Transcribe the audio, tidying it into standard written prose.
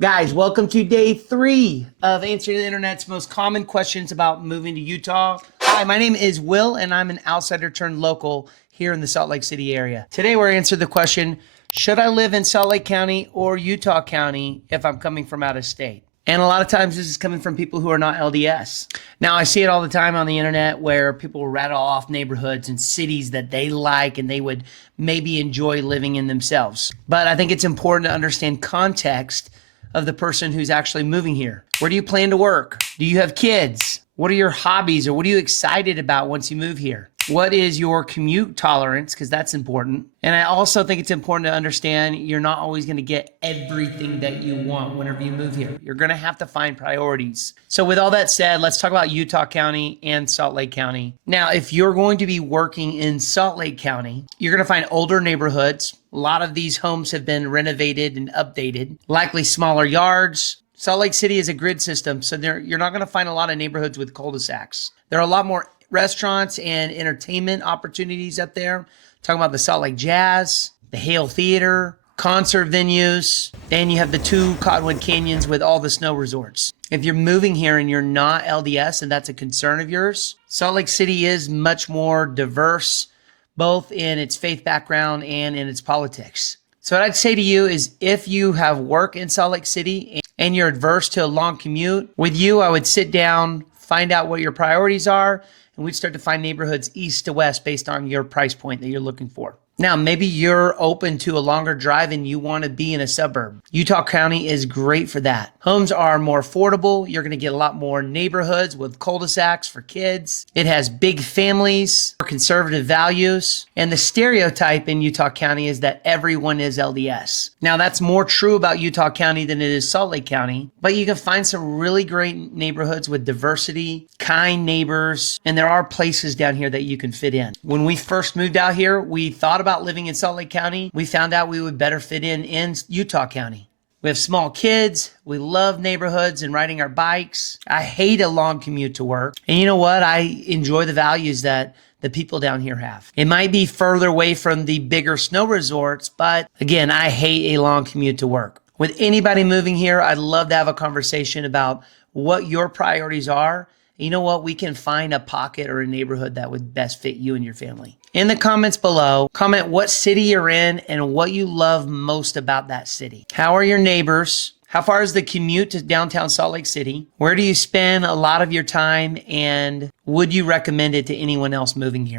Guys, welcome to day 3 of answering the internet's most common questions about moving to Utah. Hi, my name is Will, and I'm an outsider turned local here in the Salt Lake City area. Today, we're answering the question, should I live in Salt Lake County or Utah County if I'm coming from out of state? And a lot of times this is coming from people who are not LDS. Now, I see it all the time on the internet where people rattle off neighborhoods and cities that they like and they would maybe enjoy living in themselves. But I think it's important to understand context of the person who's actually moving here. Where do you plan to work? Do you have kids? What are your hobbies, or what are you excited about once you move here? What is your commute tolerance? Because that's important. And I also think it's important to understand you're not always going to get everything that you want whenever you move here. You're going to have to find priorities. So with all that said, let's talk about Utah County and Salt Lake County. Now, if you're going to be working in Salt Lake County, you're going to find older neighborhoods. A lot of these homes have been renovated and updated, likely smaller yards. Salt Lake City is a grid system, so you're not going to find a lot of neighborhoods with cul-de-sacs. There are a lot more restaurants and entertainment opportunities up there. Talking about the Salt Lake Jazz, the Hale Theater, concert venues, and you have the 2 Cottonwood Canyons with all the snow resorts. If you're moving here and you're not LDS and that's a concern of yours, Salt Lake City is much more diverse, both in its faith background and in its politics. So what I'd say to you is if you have work in Salt Lake City and you're adverse to a long commute, with you, I would sit down, find out what your priorities are, and we'd start to find neighborhoods east to west based on your price point that you're looking for. Now, maybe you're open to a longer drive and you want to be in a suburb. Utah County is great for that. Homes are more affordable. You're going to get a lot more neighborhoods with cul-de-sacs for kids. It has big families, conservative values, and the stereotype in Utah County is that everyone is LDS. Now, that's more true about Utah County than it is Salt Lake County, but you can find some really great neighborhoods with diversity, kind neighbors, and there are places down here that you can fit in. When we first moved out here, we thought about living in Salt Lake County. We found out we would better fit in Utah County. We have small kids. We love neighborhoods and riding our bikes. I hate a long commute to work. And you know what? I enjoy the values that the people down here have. It might be further away from the bigger snow resorts, but again, I hate a long commute to work. With anybody moving here, I'd love to have a conversation about what your priorities are. You know what? We can find a pocket or a neighborhood that would best fit you and your family. In the comments below, comment what city you're in and what you love most about that city. How are your neighbors? How far is the commute to downtown Salt Lake City? Where do you spend a lot of your time? And would you recommend it to anyone else moving here?